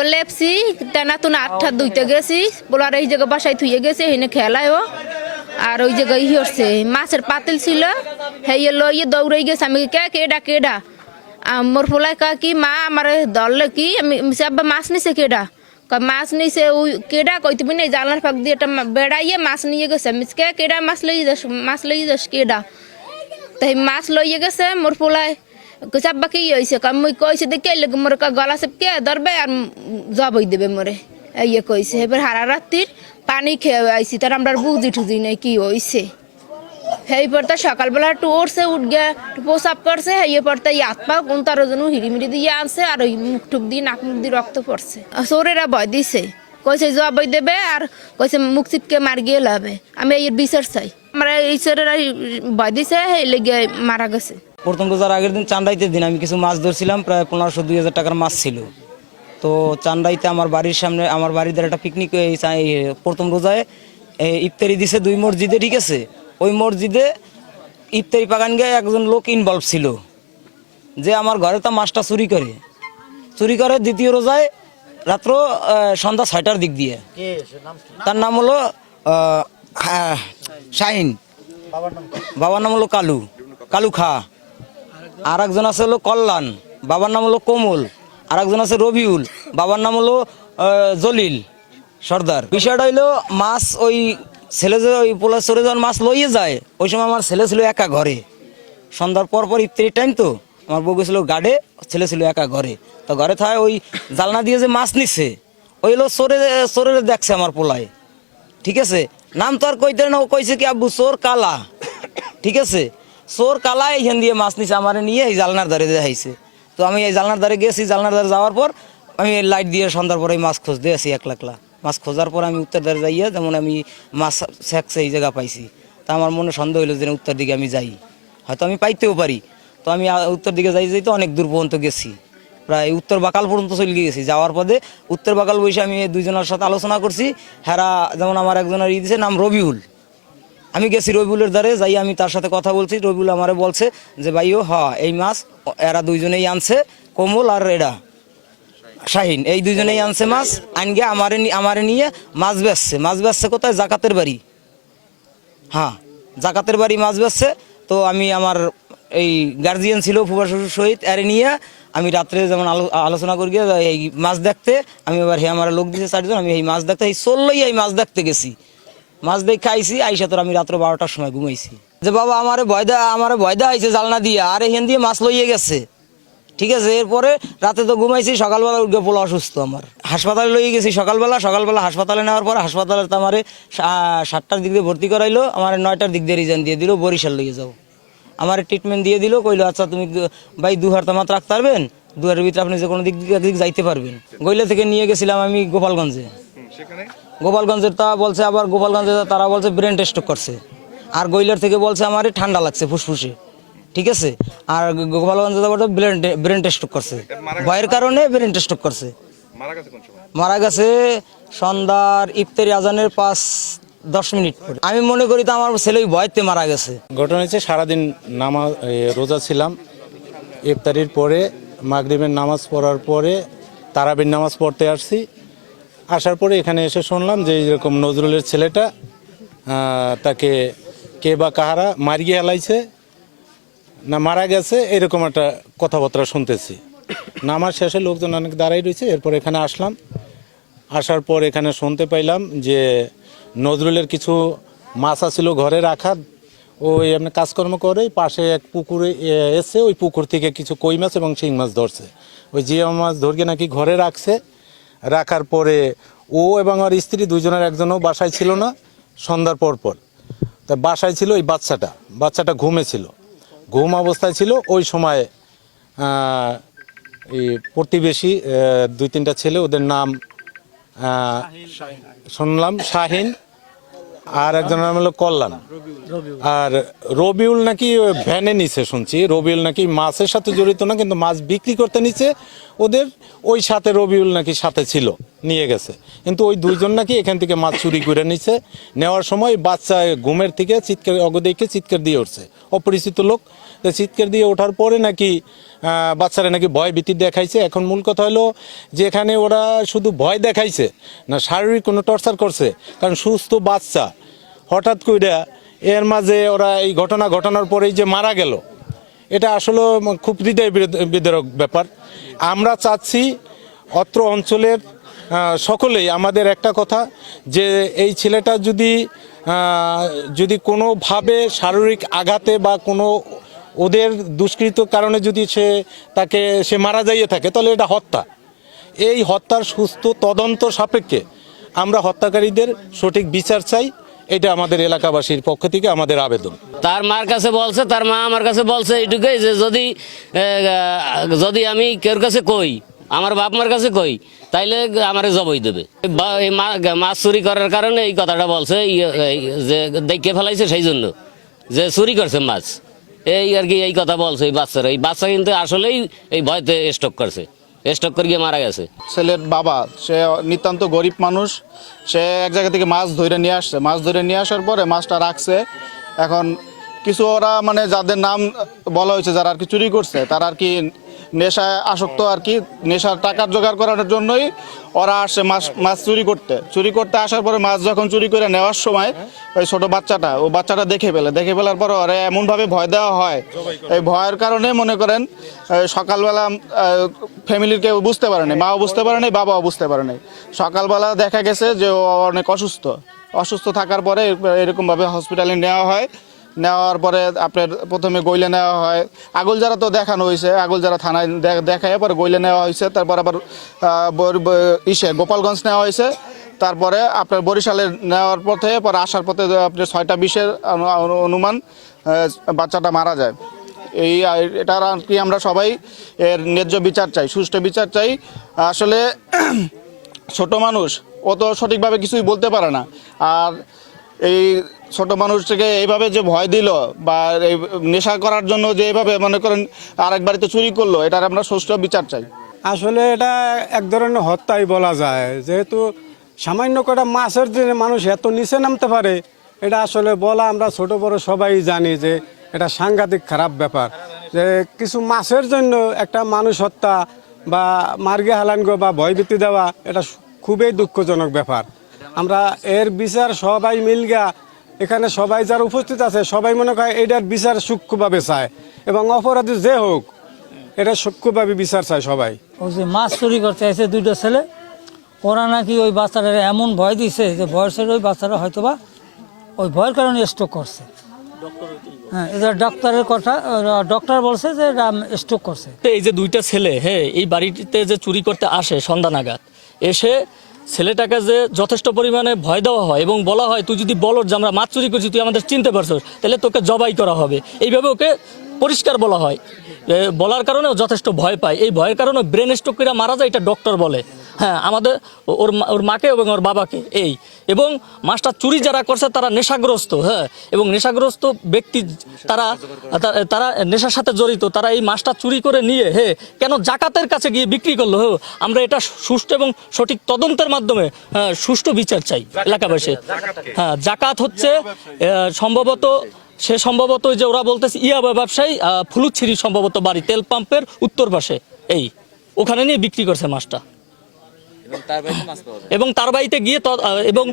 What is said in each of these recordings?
লেপসি টানা তো আটটা দুইটা গেছি বলার এই জায়গা বাসায় থুয়ে গেছে এনে খেলায়ও আর ওই জায়গায় ই হচ্ছে মাছের পাতিল ছিল হেয়ে লইয়ে দৌড়াই গেছে আমি কে কেডা কেডা মোর ফোলাই কা কি মা আমার দললে কি আমি আব্বা মাছ নিছে কেডা মাছ নিছে ওই কেডা কই তুমি নেই জানলার ফাঁক দিয়ে একটা বেড়াইয়ে মাছ নিয়ে গেছে আমি কে কেডা মাছ লই যাস কেডা তাই মাছ লইয়ে গেছে মোর ফোলাই কইছে আব্বা কি হয়েছে মুই কইছে দেখে মোর গলা চেপকে ধরবে আর জবই দেবে মোরে ইয়ে কইছে এবার হারা রাত্রির পানি খেয়ে আইছি তার আমরা বুঝি টুজি নাই কি হয়েছে সেই পড়তে সকালবেলা একটু উঠছে উঠ গিয়ে প্রসাব করছে এই পড়তে হাত পা কোন তার জন্য হিড়িমিড়ি দিয়ে আনছে আর ওই মুখ টুক দিয়ে নাক মুখ দিয়ে রক্ত পড়ছে চোরেরা ভয় দিছে কইছে জবই দেবে আর কইছে মুখ চিপকে মার গিয়ে লাবে আমি এর বিচার চাই আমরা এই চোরেরা ভয় দিছে এই লেগে মারা গেছে। প্রথম রোজার আগের দিন চান্দাইতে দিন আমি কিছু মাছ ধরছিলাম, প্রায় 1500-2000 টাকার মাছ ছিল। তো চান্দাইতে আমার বাড়ির সামনে আমার বাড়িদের একটা পিকনিক প্রথম রোজায় ইফতারি দিছে 2 মসজিদে, ঠিক আছে। ওই মসজিদে ইফতারি পাকান গিয়ে একজন লোক ইনভলভ ছিল যে আমার ঘরে তা মাছটা চুরি করে দ্বিতীয় রোজায় রাত্র সন্ধ্যা 6টার দিক দিয়ে। তার নাম হলো শাহিন, বাবার নাম হলো কালু খা। আর একজন আছে হলো কল্যাণ, বাবার নাম হলো কোমল। আর একজন আছে রবিউল, বাবার নাম হলো জলিল সর্দার। বিষয়টা হইলো মাছ ওই ছেলে যে ওই পোলা চরে যখন মাছ লইয়ে যায় ওই সময় আমার ছেলে ছিল একা ঘরে। সন্ধ্যার পর ইফতারি টাইম তো আমার বউ গেছিল গার্ডে, ছেলে ছিল একা ঘরে। তো ঘরে থাকে ওই জালনা দিয়ে যে মাছ নিচ্ছে ওই হলো চোরে দেখছে আমার পোলায়, ঠিক আছে। নাম তো আর কইতে না, ও কইছে কি আব্বু চোর কালা, ঠিক আছে। চোর কালা এইখান দিয়ে মাছ নিছে আমার নিয়ে এই জালনার ধারে দেখাইছে। তো আমি এই জালনার ধারে গেছি, জালনার ধারে যাওয়ার পর আমি লাইট দিয়ে সন্ধ্যার পরে মাছ খুঁজতে আসি একলা। মাছ খোঁজার পর আমি উত্তর ধারে যাইয়া যেমন আমি মাছ শেখছে এই জায়গা পাইছি। তা আমার মনে সন্দেহ হইলো যে উত্তর দিকে আমি যাই, হয়তো আমি পাইতেও পারি। তো আমি উত্তর দিকে যাই তো অনেক দূর পর্যন্ত গেছি, প্রায় উত্তর বাকাল পর্যন্ত চলে গেছি। যাওয়ার পথে উত্তর বাকাল বসে আমি দুইজনের সাথে আলোচনা করছি। হেরা যেমন আমার একজনের দিছে নাম রবিউল, আমি গেছি রবিউলের দ্বারে যাই, আমি তার সাথে কথা বলছি। রবিউল আমারে বলছে যে ভাইও এই মাছ এরা দুইজনেই আনছে, কোমল আর এরা শাহিন, এই দুইজনেই আনছে মাছ। আনগে আমারে নিয়ে মাছ বেচছে কোথায়? জাকাতের বাড়ি। হ্যাঁ, জাকাতের বাড়ি মাছ বেচছে। তো আমি আমার এই গার্জিয়ান ছিল ফুফা শ্বশুর সহিত এরে নিয়ে আমি রাত্রে যেমন আলোচনা করি গিয়ে এই মাছ দেখতে, আমি এবার আমার লোক দিয়েছে 4 জন, আমি এই মাছ দেখতে এই চললেই এই মাছ দেখতে গেছি। মাছ দেখে আইসি, আইসা তোর আমি রাত্র 12টার সময় ঘুমাইছি। যে বাবা আমারে ভয় দেয়া আইছে জালনা দিয়ে, আর এখান দিয়ে মাছ লইয়ে গেছে, ঠিক আছে। এরপরে রাতে তো ঘুমাইছি, সকালবেলা উঠে পোলা অসুস্থ, আমার হাসপাতালে লইয়ে গেছি। সকালবেলা হাসপাতালে নেওয়ার পর হাসপাতালে তো আমার 7টার দিক দিয়ে ভর্তি করাইলো, আমার 9টার দিক দিয়ে রিজাইন দিয়ে দিল, বরিশাল লইয়ে যাও। আমার ট্রিটমেন্ট দিয়ে দিল, কইলো আচ্ছা তুমি ভাই 2 হাজার মাত্র রাখতে পারবেন, 2 হাজারের ভিতরে আপনি যে কোনো দিক যাইতে পারবেন। গইলা থেকে নিয়ে গেছিলাম আমি গোপালগঞ্জের তা বলছে, আবার গোপালগঞ্জে তারা বলছে ব্রেন টেস্ট করছে। আর গইলার থেকে বলছে আমার ঠান্ডা লাগছে ফুসফুসে, ঠিক আছে। আর গোপালগঞ্জে ব্রেন টেস্ট করছে, ভয়ের কারণে ব্রেন টেস্ট করছে। মারা গেছে সন্ধ্যার ইফতারি আজানের 5-10 মিনিট পরে। আমি মনে করি তো আমার ছেলে ভয়তে মারা গেছে। ঘটনা হচ্ছে সারাদিন রোজা ছিলাম। ইফতারির পরে মাগরিবের নামাজ পড়ার পরে তারাবির নামাজ পড়তে আসছি। আসার পরে এখানে এসে শুনলাম যে এরকম নজরুলের ছেলেটা তাকে কে বা কাহারা মারিয়ে হেলাইছে না মারা গেছে, এরকম একটা কথাবার্তা শুনতেছি। নামাজ শেষে লোকজন অনেক দাঁড়াই রয়েছে। এরপর এখানে আসলাম, আসার পর এখানে শুনতে পাইলাম যে নজরুলের কিছু মাছ ছিল ঘরে রাখা, ওই এমনি কাজকর্ম করে পাশে এক পুকুরে এসে ওই পুকুর থেকে কিছু কই মাছ এবং শিং মাছ ধরছে। ওই জিয়া মাছ ধরকে নাকি ঘরে রাখার পরে ও এবং ওর স্ত্রী দুজনের একজনও বাসায় ছিল না। সন্ধ্যার পর তা বাসায় ছিল ওই বাচ্চাটা ঘুম অবস্থায় ছিল। ওই সময় এই প্রতিবেশী 2-3টা ছেলে, ওদের নাম শুনলাম শাহিন, আর একজনের নাম হলো কল্যাণ। আর রবিউল নাকি ভ্যানে নিছে শুনছি। রবিউল নাকি মাছের সাথে জড়িত না, কিন্তু মাছ বিক্রি করতে নিছে। ওদের ওই সাথে রবিউল নাকি সাথে ছিল, নিয়ে গেছে। কিন্তু ওই দুইজন নাকি এখান থেকে মাছ চুরি করে নিছে। নেওয়ার সময় বাচ্চা ঘুমের থেকে চিৎকার অগদেইকে চিৎকার দিয়ে উঠছে, অপরিচিত লোক। তো চিৎকার দিয়ে ওঠার পরে নাকি বাচ্চারা নাকি ভয় ভীতি দেখাইছে। এখন মূল কথা হলো যে এখানে ওরা শুধু ভয় দেখাইছে না, শারীরিক কোনো টর্চার করছে। কারণ সুস্থ বাচ্চা হঠাৎ করে এর মাঝে ওরা এই ঘটনা ঘটানোর পরেই যে মারা গেল, এটা আসলে খুব হৃদয় বিদারক ব্যাপার। আমরা চাচ্ছি অত্র অঞ্চলের সকলেই আমাদের একটা কথা, যে এই ছেলেটা যদি কোনোভাবে শারীরিক আঘাতে বা কোনো ওদের দুষ্কৃত কারণে যদি সে মারা যাইয়ে থাকে, তাহলে এটা হত্যা। এই হত্যার সুস্থ তদন্ত সাপেক্ষে আমরা হত্যাকারীদের সঠিক বিচার চাই। এটা আমাদের এলাকাবাসীর পক্ষ থেকে আমাদের আবেদন। তার মার কাছে বলছে, তার মা আমার কাছে বলছে এইটুকুই যে যদি আমি কেউর কাছে কই, আমার বাপ মার কাছে কই, তাইলে আমারে জবই দেবে। এই মাছ চুরি করার কারণে এই কথাটা বলছে, যে দেখে ফেলাইছে সেই জন্য যে চুরি করছে মাছ, এই আর কি এই কথা বলছে। এই বাচ্চা কিন্তু আসলেই এই ভয়তে স্টক করছে, স্টক করে গিয়ে মারা গেছে। ছেলের বাবা সে নিতান্ত গরিব মানুষ, সে এক জায়গা থেকে মাছ ধরে নিয়ে আসছে। মাছ ধরে নিয়ে আসার পরে মাছটা রাখছে। এখন কিছু ওরা মানে যাদের নাম বলা হয়েছে, যারা আর কি চুরি করছে, তারা আর কি নেশায় আসক্ত, আর কি নেশার টাকার জোগাড় করানোর জন্যই ওরা আসছে মাছ চুরি করতে আসার পরে মাছ যখন চুরি করে নেওয়ার সময় ওই ছোট বাচ্চাটা দেখে ফেলার পর ওরা এমনভাবে ভয় দেওয়া হয়। এই ভয়ের কারণে মনে করেন সকালবেলা ফ্যামিলির কেউ বুঝতে পারে নাই, মাও বুঝতে পারে নাই, বাবাও বুঝতে পারে নাই। সকালবেলা দেখা গেছে যে ও অনেক অসুস্থ থাকার পরে এরকমভাবে হসপিটালে নেওয়ার পরে আপনার প্রথমে গইলে নেওয়া হয়। আগলজারা তো দেখানো হয়েছে, আগলজারা থানায় দেখায় পরে গইলে নেওয়া হয়েছে। তারপর আবার গোপালগঞ্জ নেওয়া হয়েছে। তারপরে আপনার বরিশালে নেওয়ার পথে পরে আসার পথে আপনার 6:20 অনুমান বাচ্চাটা মারা যায়। এটার আর কি আমরা সবাই এর ন্যায্য বিচার চাই, সুষ্ঠু বিচার চাই। আসলে ছোট মানুষ ও তো সঠিকভাবে কিছুই বলতে পারে না। আর এই ছোট মানুষটাকে এইভাবে যে ভয় দিল বা এই নেশা করার জন্য যে এইভাবে মনে করেন আরেক বাড়িতে চুরি করলো, এটার আমরা সুষ্ঠু বিচার চাই। আসলে এটা এক ধরনের হত্যাই বলা যায়, যেহেতু সামান্য কটা মাছের জন্য মানুষ এত নিচে নামতে পারে, এটা আসলে বলা আমরা ছোট বড় সবাই জানি যে এটা সাংঘাতিক খারাপ ব্যাপার। যে কিছু মাছের জন্য একটা মানুষ হত্যা বা মার্গে হালানগো বা ভয়ভীতি দেওয়া, এটা খুবই দুঃখজনক ব্যাপার। আমরা এর বিচার সবাই মিলগা এখানে সবাই যারা উপস্থিত আছে সবাই মনে করে এটার বিচার সূক্ষ্মভাবে চায়, এবং অপরাধী যে হোক এটা সূক্ষ্মভাবে বিচার চায় সবাই। ওই যে মাছ চুরি করতে এসে দুইটা ছেলে, ওরা নাকি ওই বাচ্চাটা এমন ভয় দিছে যে বয়সের ওই বাচ্চারা হয়তোবা ওই ভয়ের কারণে স্ট্রোক করছে। হ্যাঁ, এটা ডাক্তারের কথা, ডক্টর বলছে যে স্ট্রোক করছে। এই যে দুইটা ছেলে এই বাড়িতে যে চুরি করতে আসে সন্ধ্যা নাগাদ, এসে ছেলেটাকে যে যথেষ্ট পরিমাণে ভয় দেওয়া হয় এবং বলা হয় তুই যদি বলো যে আমরা মাছ চুরি করছি, তুই আমাদের চিনতে পারছিস, তাহলে তোকে জবাই করা হবে, এইভাবে ওকে পরিষ্কার বলা হয়। বলার কারণে যথেষ্ট ভয় পায়, এই ভয়ের কারণে ব্রেন স্ট্রোক করে মারা যায়, এটা ডক্টর বলে। হ্যাঁ, আমাদের ওর মাকে এবং ওর বাবাকে এবং মাছটা চুরি যারা করছে তারা নেশাগ্রস্ত। হ্যাঁ, এবং নেশাগ্রস্ত ব্যক্তি তারা নেশার সাথে জড়িত, তারা এই মাছটা চুরি করে নিয়ে কেন জাকাতের কাছে গিয়ে বিক্রি করলো। আমরা এটা সুষ্ঠু এবং সঠিক তদন্তের মাধ্যমে সুষ্ঠু বিচার চাই এলাকাবাসী। হ্যাঁ, জাকাত হচ্ছে সম্ভবত যে ওরা বলতেছে ইয়াবা ব্যবসায়ী ফুলুচ্ছিরি সম্ভবত বাড়ি, তেল পাম্পের উত্তর পাশে ওখানে নিয়ে বিক্রি করছে মাছটা। এবং তার বাড়িতে গিয়ে এবং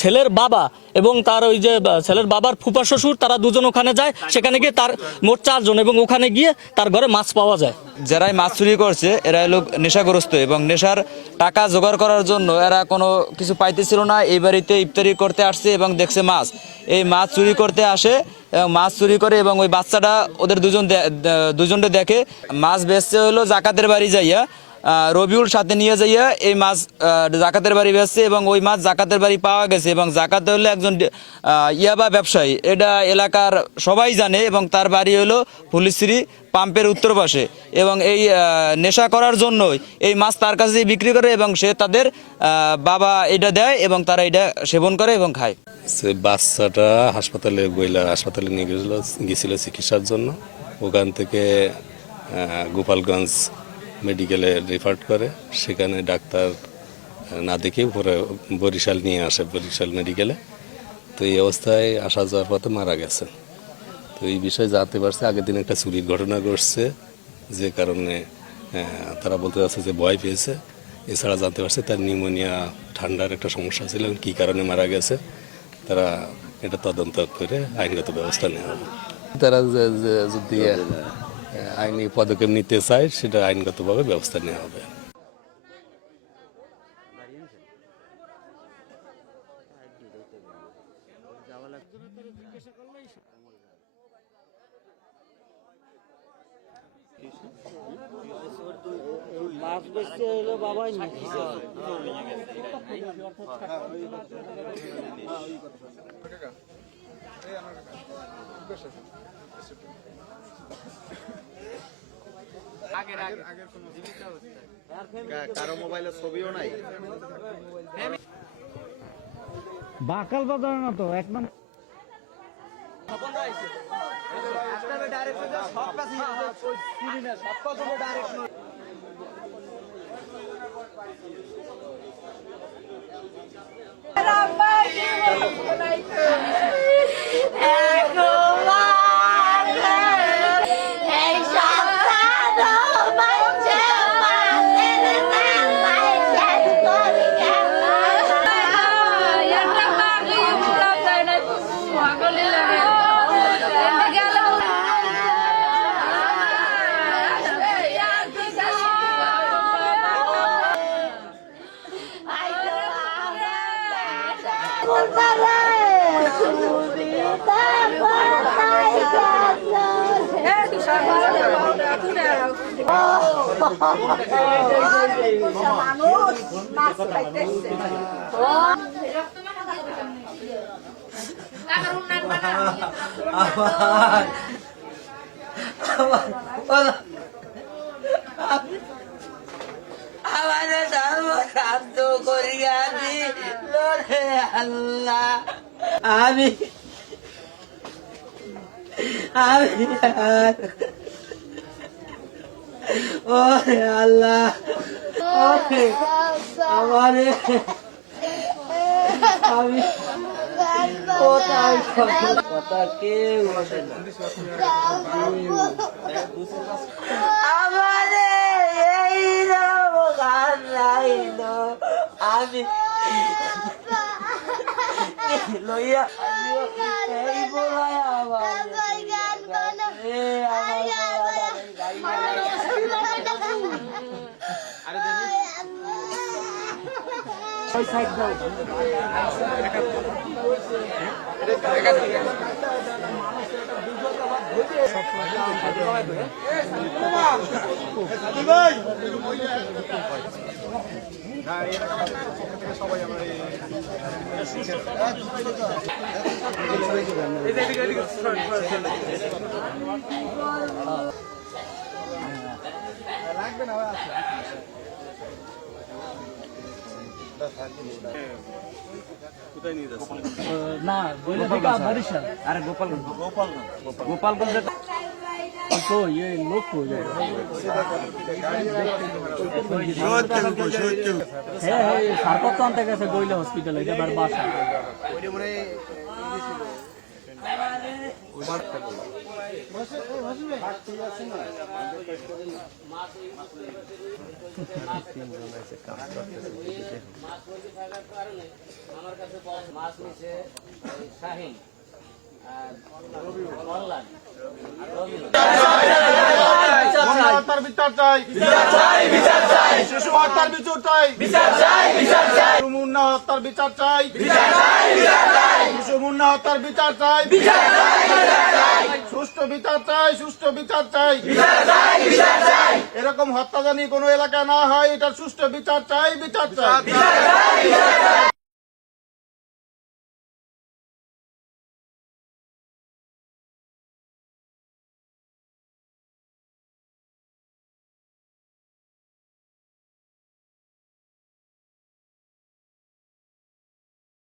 ছেলের বাবা এবং তার ওই যে ছেলের বাবার ফুফা শ্বশুর, তারা দুজন ওখানে যায়। সেখানে গিয়ে তার মোট 4 জন, এবং ওখানে গিয়ে তার ঘরে মাছ পাওয়া যায়। যারাই মাছ চুরি করছে এরা হলো নেশাগ্রস্ত, এবং নেশার টাকা জোগাড় করার জন্য এরা কোনো কিছু পাইতেছিল না। এই বাড়িতে ইফতারি করতে আসছে এবং দেখছে মাছ, এই মাছ চুরি করতে আসে এবং মাছ চুরি করে, এবং ওই বাচ্চাটা ওদের দুজনকে দেখে মাছ বেচছে হলো জাকাতের বাড়ি যাইয়া, রবিউল সাথে নিয়ে যাইয়া এই মাছ জাকাতের বাড়ি বেচছে, এবং ওই মাছ জাকাতের বাড়ি পাওয়া গেছে। এবং জাকাতে হলো একজন ইয়াবা ব্যবসায়ী, এটা এলাকার সবাই জানে, এবং তার বাড়ি হলো ফুলশ্রী পাম্পের উত্তর পাশে। এবং এই নেশা করার জন্যই এই মাছ তার কাছে বিক্রি করে, এবং সে তাদের বাবা এটা দেয় এবং তারা এটা সেবন করে এবং খায়। বাচ্চাটা হাসপাতালে নিয়ে গেছিল চিকিৎসার জন্য। ওখান থেকে গোপালগঞ্জ মেডিকেলে রেফার করে, সেখানে ডাক্তার না দেখে পরে বরিশাল নিয়ে আসে, বরিশাল মেডিকেলে। তো এই অবস্থায় আসা যাওয়ার পথে মারা গেছে। তো এই বিষয়ে জানতে পারছে আগের দিন একটা চুরির ঘটনা ঘটছে, যে কারণে তারা বলতে চাচ্ছে যে ভয় পেয়েছে। এছাড়া জানতে পারছে তার নিউমোনিয়া, ঠান্ডার একটা সমস্যা ছিল, কী কারণে মারা গেছে তারা এটা তদন্ত করে আইনগত ব্যবস্থা নেওয়া হবে। তারা যদি আইনি পদক্ষেপ নিতে চায় সেটা আইনগতভাবে ব্যবস্থা নেওয়া হবে। কারো মোবাইলে ছবিও নাই। বাকাল বাজার না তো এক নম্বর আমাদের ধর্ম শান্ত করিয়া দিল রে আল্লাহ। আমি ও আল্লাহ, আমারে আমি কোথায় কথা কেউ বসে না। আমারে এই গান রাইল আমি লইয়া এই বলায় আমার না বরিশাল, আরে গোপালগঞ্জ গোপালগঞ্জ তো ইয়ে লোক হ্যাঁ হ্যাঁ সারপত্র আনতে গেছে গইলে হসপিটালে, এবার বাসা আমার কাছে মাছ নিছে শাহিন আর কল্যাণ। হত্যার বিচার চাই, শিশু হত্যার বিচার চাই, মুন্না হত্যার বিচার চাই, শিশু মুন্না হত্যার বিচার চাই, সুষ্ঠু বিচার চাই, সুষ্ঠু বিচার চাই। এরকম হত্যা জানি কোনো এলাকা না হয়, এটা সুষ্ঠু বিচার চাই, বিচার চাই।